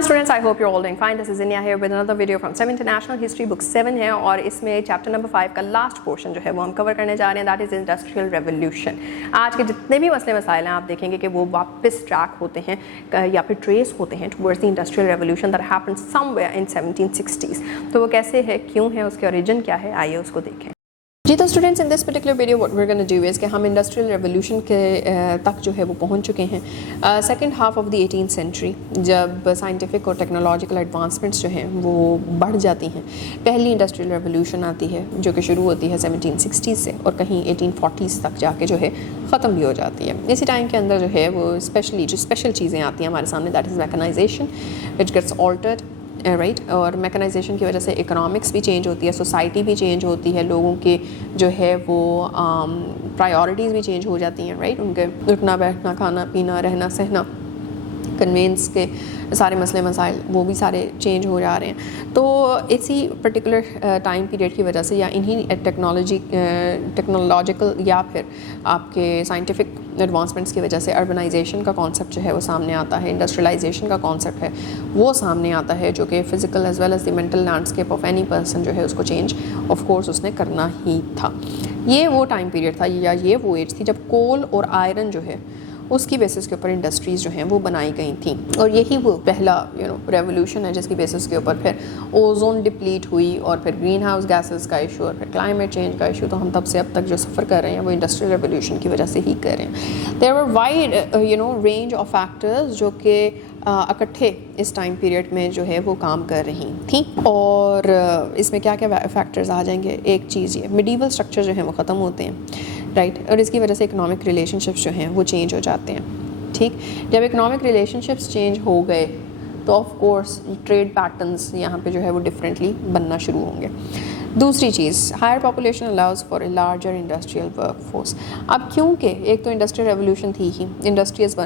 Hello students, I hope you're all doing fine. This is Inya here with another video from SEM International History Book 7 है और इसमें chapter number 5 का last portion जो है वो हम कवर करने जा रहे हैं, दैट इज़ इंडस्ट्रियल रेवोल्यूशन। आज के जितने भी मसले मसाइल हैं आप देखेंगे कि वो वापस ट्रैक होते हैं या फिर ट्रेस होते हैं towards the industrial revolution that happened somewhere in 1760s। तो वो कैसे है, क्यों है, उसके ओरिजिन क्या है, आइए उसको देखें। जी तो students, in this particular video what we are gonna do is कि हम इंडस्ट्रियल रेवोल्यूशन के तक जो है वो पहुंच चुके हैं। Second half of the 18th century, जब साइंटिफिक और टेक्नोलॉजिकल एडवांसमेंट्स जो हैं वो बढ़ जाती हैं। पहली इंडस्ट्रियल रेवोल्यूशन आती है जो कि शुरू होती है 1760 से और कहीं 1840s तक जाके जो है ख़त्म भी हो जाती है। इसी टाइम के अंदर जो है वो स्पेशल चीज़ें आती हैं हमारे सामने, that is mechanisation which gets altered, right. और मैकेनाइजेशन की वजह से इकोनॉमिक्स भी चेंज होती है, सोसाइटी भी चेंज होती है, लोगों के जो है वो प्रायोरिटीज़ भी चेंज हो जाती हैं, राइट। उनके उठना बैठना, खाना पीना, रहना सहना, कन्वेंस के सारे मसले मसाइल वो भी सारे चेंज हो जा रहे हैं। तो इसी पर्टिकुलर टाइम पीरियड की वजह से या इन्हीं टेक्नोलॉजिकल या फिर आपके साइंटिफिक एडवांसमेंट्स की वजह से अर्बनाइजेशन का कॉन्सेप्ट जो है वो सामने आता है, इंडस्ट्रियलाइजेशन का कॉन्सेप्ट है वो सामने आता है, जो कि physical as well as the mental landscape of any person जो है उसको चेंज ऑफ कोर्स उसने करना ही था। ये वो टाइम पीरियड था या ये वो एज थी जब कोल और आयरन जो है उसकी बेसिस के ऊपर इंडस्ट्रीज़ जो हैं वो बनाई गई थी। और यही वो पहला रेवोल्यूशन है जिसकी बेसिस के ऊपर फिर ओजोन डिप्लीट हुई और फिर ग्रीन हाउस गैसेस का इशू और फिर क्लाइमेट चेंज का इशू। तो हम तब से अब तक जो सफ़र कर रहे हैं वो इंडस्ट्रियल रेवोल्यूशन की वजह से ही कर रहे हैं। There were wide range of factors जो कि इकट्ठे इस टाइम पीरियड में जो है वो काम कर रही थी। और इसमें क्या क्या फैक्टर्स आ जाएंगे, एक चीज़ ये मिडीवल स्ट्रक्चर जो है वो ख़त्म होते हैं, राइट। और इसकी वजह से इकोनॉमिक रिलेशनशिप्स जो हैं वो चेंज हो जाते हैं, ठीक। जब इकोनॉमिक रिलेशनशिप्स चेंज हो गए तो ऑफ कोर्स ट्रेड पैटर्न्स यहाँ पे जो है वो डिफरेंटली बनना शुरू होंगे। दूसरी चीज़, higher population allows for a larger industrial workforce. अब क्योंकि एक तो इंडस्ट्रियल रेवोल्यूशन थी ही, इंडस्ट्रीज़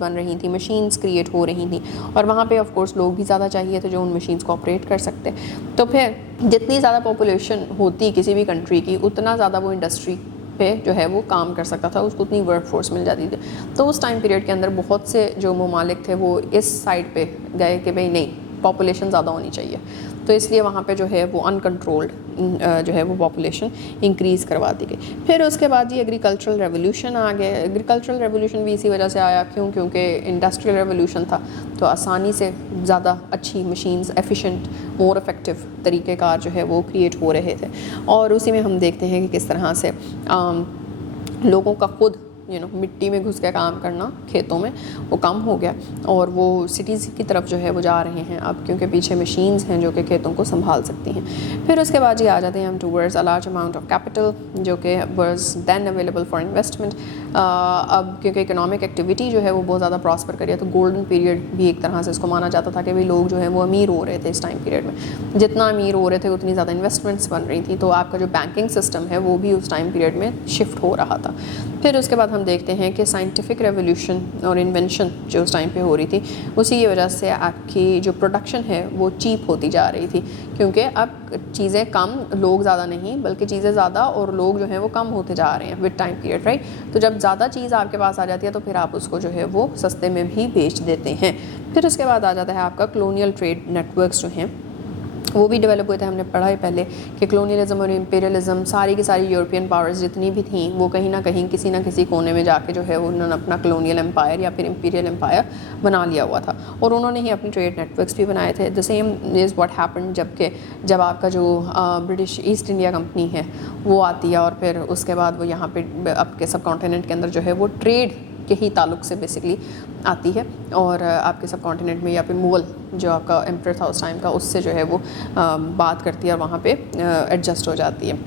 बन रही थी, मशीन्स क्रिएट हो रही थी और वहाँ पे ऑफ कोर्स लोग भी ज़्यादा चाहिए थे जो उन मशीन्स को ऑपरेट कर सकते। तो फिर जितनी ज़्यादा पॉपुलेशन होती किसी भी कंट्री की, उतना ज़्यादा वो इंडस्ट्री पे जो है वो काम कर सकता था, उसको उतनी वर्क फोर्स मिल जाती थी। तो उस टाइम पीरियड के अंदर बहुत से जो ममालिक थे वो इस साइड पे गए कि भाई नहीं, पॉपुलेशन ज़्यादा होनी चाहिए। तो इसलिए वहाँ पे जो है वो अनकंट्रोल्ड जो है वो पॉपुलेशन इंक्रीज़ करवा दी गई। फिर उसके बाद ये एग्रीकल्चरल रेवोल्यूशन आ गया। एग्रीकल्चरल रेवोल्यूशन भी इसी वजह से आया क्योंकि इंडस्ट्रियल रेवोल्यूशन था तो आसानी से ज़्यादा अच्छी मशीन्स, एफिशिएंट, मोर इफ़ेक्टिव तरीक़ेकार जो है वो क्रिएट हो रहे थे। और उसी में हम देखते हैं कि किस तरह से लोगों का खुद मिट्टी में घुस के काम करना खेतों में वो कम हो गया और वो सिटीज़ की तरफ जो है वो जा रहे हैं अब, क्योंकि पीछे मशीन्स हैं जो कि खेतों को संभाल सकती हैं। फिर उसके बाद ये आ जाते हैं हम towards a large amount of capital जो कि was then available for investment. अब क्योंकि इकोनॉमिक एक्टिविटी जो है वो बहुत ज़्यादा प्रॉस्पर करी है तो गोल्डन पीरियड भी एक तरह से इसको माना जाता था कि भाई लोग जो है वो अमीर हो रहे थे इस टाइम पीरियड में। जितना अमीर हो रहे थे उतनी ज़्यादा इन्वेस्टमेंट्स बन रही थी, तो आपका जो बैंकिंग सिस्टम है वो भी उस टाइम पीरियड में शिफ्ट हो रहा था। फिर उसके बाद हम देखते हैं कि साइंटिफिक रेवोल्यूशन और इन्वेंशन जो उस टाइम पे हो रही थी उसी की वजह से आपकी जो प्रोडक्शन है वो चीप होती जा रही थी, क्योंकि अब चीज़ें कम, लोग ज़्यादा नहीं बल्कि चीज़ें ज़्यादा और लोग जो हैं वो कम होते जा रहे हैं विद टाइम पीरियड, राइट। तो जब ज़्यादा चीज़ आपके पास आ जाती है तो फिर आप उसको जो है वो सस्ते में भी बेच देते हैं। फिर उसके बाद आ जाता है आपका कॉलोनियल ट्रेड नेटवर्क्स जो हैं वो भी डेवलप हुए थे। हमने पढ़ा है पहले कि कॉलोनियलिज्म और इंपीरियलिज्म सारी की सारी यूरोपियन पावर्स जितनी भी थीं वो कहीं ना कहीं किसी ना किसी कोने में जाके जो है उन्होंने अपना कॉलोनियल एम्पायर या फिर इंपीरियल एम्पायर बना लिया हुआ था और उन्होंने ही अपने ट्रेड नेटवर्क्स भी बनाए थे। The same is what happened जब आपका जो ब्रिटिश ईस्ट इंडिया कंपनी है वो आती है और फिर उसके बाद वो यहाँ पे आपके सब कॉन्टिनेंट के अंदर जो है वो ट्रेड के ही ताल्लुक से बेसिकली आती है और आपके सब कॉन्टिनेंट में या फिर मुगल जो आपका एम्परर था उस टाइम का उससे जो है वो बात करती है और वहाँ पे एडजस्ट हो जाती है।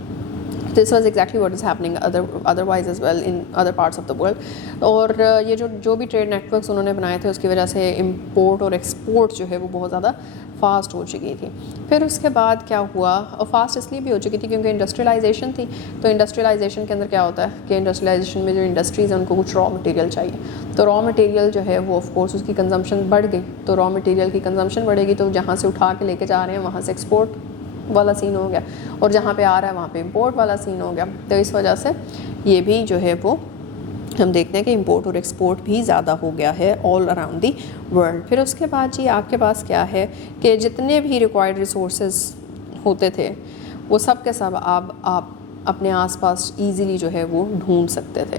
This was exactly what is happening otherwise as well in other parts of the world. और ये जो भी ट्रेड नेटवर्क्स उन्होंने बनाए थे उसकी वजह से इम्पोर्ट और एक्सपोर्ट जो है वो बहुत ज़्यादा फास्ट हो चुकी थी। फिर उसके बाद क्या हुआ, और फास्ट इसलिए भी हो चुकी थी क्योंकि इंडस्ट्रियलाइजेशन थी। तो इंडस्ट्रियलाइजेशन के अंदर क्या होता है कि इंडस्ट्रियलाइजेशन में जो इंडस्ट्रीज़ हैं उनको कुछ रॉ मटेरियल चाहिए, तो रॉ मटेरियल जो है वो ऑफ कोर्स उसकी कंजम्पशन बढ़ गई। तो रॉ मटेरियल की कंजम्पशन बढ़ेगी तो जहाँ से उठा के लेके जा रहे हैं वहाँ से एक्सपोर्ट वाला सीन हो गया और जहाँ पे आ रहा है वहाँ पे इंपोर्ट वाला सीन हो गया। तो इस वजह से ये भी जो है वो ہم دیکھتے ہیں کہ امپورٹ اور ایکسپورٹ بھی زیادہ ہو گیا ہے آل اراؤنڈ دی ورلڈ. پھر اس کے بعد جی آپ کے پاس کیا ہے کہ جتنے بھی ریکوائرڈ ریسورسز ہوتے تھے وہ سب کے سب آپ اپنے آس پاس ایزیلی جو ہے وہ ڈھونڈ سکتے تھے.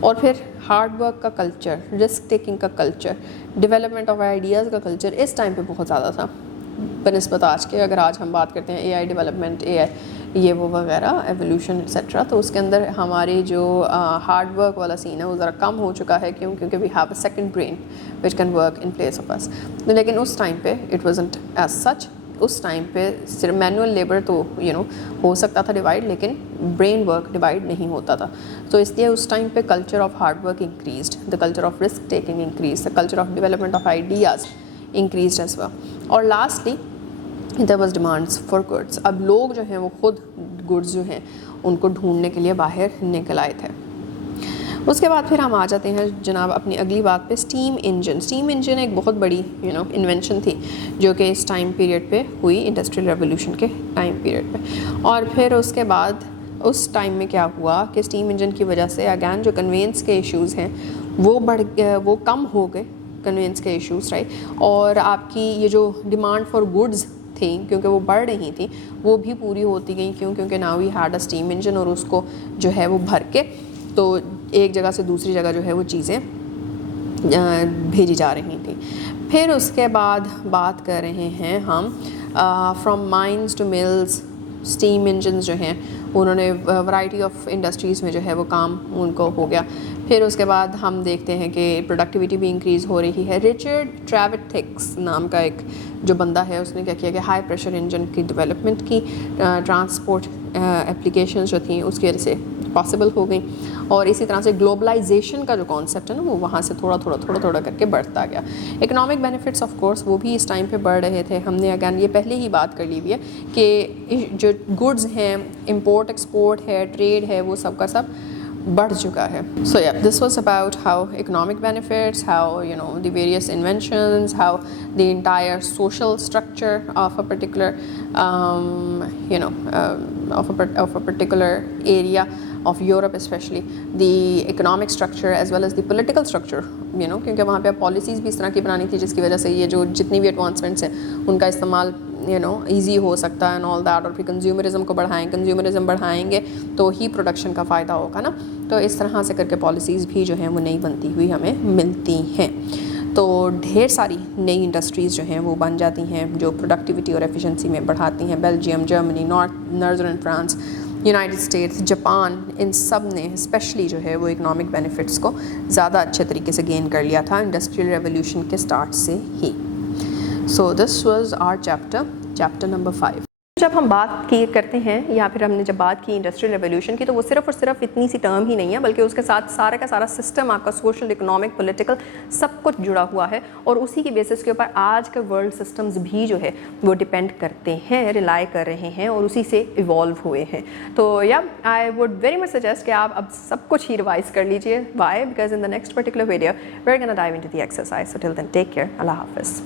اور پھر ہارڈ ورک کا کلچر, رسک ٹیکنگ کا کلچر, ڈیولپمنٹ آف آئیڈیاز کا کلچر اس ٹائم پہ بہت زیادہ تھا بنسبت آج کے. اگر آج ہم بات کرتے ہیں اے آئی ڈیولپمنٹ, اے آئی یہ وہ وغیرہ, ایولیوشن ایٹسٹرا, تو اس کے اندر ہماری جو ہارڈ ورک والا سین ہے وہ ذرا کم ہو چکا ہے. کیوں؟ کیونکہ we have a second brain which can work in place of us. لیکن اس ٹائم پہ اٹ وازنٹ ایز سچ. اس ٹائم پہ صرف مینول لیبر تو ہو سکتا تھا ڈیوائڈ, لیکن برین ورک ڈیوائڈ نہیں ہوتا تھا. تو اس لیے اس ٹائم پہ culture of hard work increased, the culture of risk taking increase, the culture of development of ideas increased as well. اور lastly there was demands for goods. اب لوگ جو ہیں وہ خود گڈز جو ہیں ان کو ڈھونڈنے کے لیے باہر نکل آئے تھے. اس کے بعد پھر ہم آ جاتے ہیں جناب اپنی اگلی بات پہ, اسٹیم انجن. اسٹیم انجن ایک بہت بڑی انوینشن تھی جو کہ اس ٹائم پیریڈ پہ ہوئی, انڈسٹریل ریولیوشن کے ٹائم پیریڈ پہ. اور پھر اس کے بعد اس ٹائم میں کیا ہوا کہ اسٹیم انجن کی وجہ سے اگین جو کنوینس کے ایشوز ہیں وہ کم ہو گئے, کنوینس کے ایشوز, رائٹ. اور آپ کی یہ جو ڈیمانڈ فار گڈز تھیں کیونکہ وہ بڑھ رہی تھیں وہ بھی پوری ہوتی گئیں. کیوں؟ کیونکہ now we had a steam engine, اور اس کو جو ہے وہ بھر کے تو ایک جگہ سے دوسری جگہ جو ہے وہ چیزیں بھیجی جا رہی تھیں. پھر اس کے بعد بات کر رہے ہیں ہم from mines to mills. Steam engines جو ہیں انہوں نے ورائٹی آف انڈسٹریز میں جو ہے وہ کام ان کو ہو گیا. پھر اس کے بعد ہم دیکھتے ہیں کہ پروڈکٹیوٹی بھی انکریز ہو رہی ہے. رچرڈ ٹریوٹکس نام کا ایک جو بندہ ہے اس نے کیا کیا کہ ہائی پریشر انجن کی ڈیولپمنٹ کی, ٹرانسپورٹ اپلیکیشنز جو تھیں اس کی وجہ سے پاسبل ہو گئیں. اور اسی طرح سے گلوبلائزیشن کا جو کانسیپٹ ہے نا وہ وہاں سے تھوڑا کر کے بڑھتا گیا. اکنامک بینیفٹس آف کورس وہ بھی اس ٹائم پہ بڑھ رہے تھے. ہم نے اگین یہ پہلے ہی بات کر لی ہوئی ہے کہ جو گڈز ہیں, امپورٹ ایکسپورٹ ہے, ٹریڈ ہے, وہ سب کا سب بڑھ چکا ہے. سو یا this was about how economic benefits, how the various inventions, how the entire social structure of a particular of a particular area of Europe, especially the economic structure as well as the political structure, کیونکہ وہاں پہ policies بھی اس طرح کی بنانی تھی جس کی وجہ سے یہ جو جتنی بھی ایڈوانسمنٹس ہیں ان کا استعمال ایزی ہو سکتا ہے اینڈ آل دیٹ. اور پھر کنزیومرزم کو کنزیومرزم بڑھائیں گے تو ہی پروڈکشن کا فائدہ ہوگا نا. تو اس طرح سے کر کے پالیسیز بھی جو ہیں وہ نئی بنتی ہوئی ہمیں ملتی ہیں. تو ڈھیر ساری نئی انڈسٹریز جو ہیں وہ بن جاتی ہیں جو پروڈکٹیوٹی اور ایفیشنسی میں بڑھاتی ہیں. Belgium, Germany, northern France, United States, Japan, ان سب نے اسپیشلی جو ہے وہ اکنامک بینیفٹس کو زیادہ اچھے طریقے سے گین کر لیا تھا انڈسٹریل ریولیوشن کے اسٹارٹ سے ہی. So this was our chapter number 5. جب ہم بات کرتے ہیں یا پھر ہم نے جب بات کی انڈسٹریل ریولیوشن کی تو وہ صرف اور صرف اتنی سی ٹرم ہی نہیں ہے بلکہ اس کے ساتھ سارا کا سارا سسٹم آپ کا سوشل, اکنامک, پولیٹیکل سب کچھ جڑا ہوا ہے. اور اسی کی بیسس کے اوپر آج کے ورلڈ سسٹمز بھی جو ہے وہ ڈپینڈ کرتے ہیں, ریلائی کر رہے ہیں اور اسی سے ایوالو ہوئے ہیں. تو یا I would very much suggest کہ آپ اب سب کچھ ہی ریوائز کر لیجیے. Why? Because in the next particular video we are gonna dive into the exercise. So till then take care. اللہ حافظ.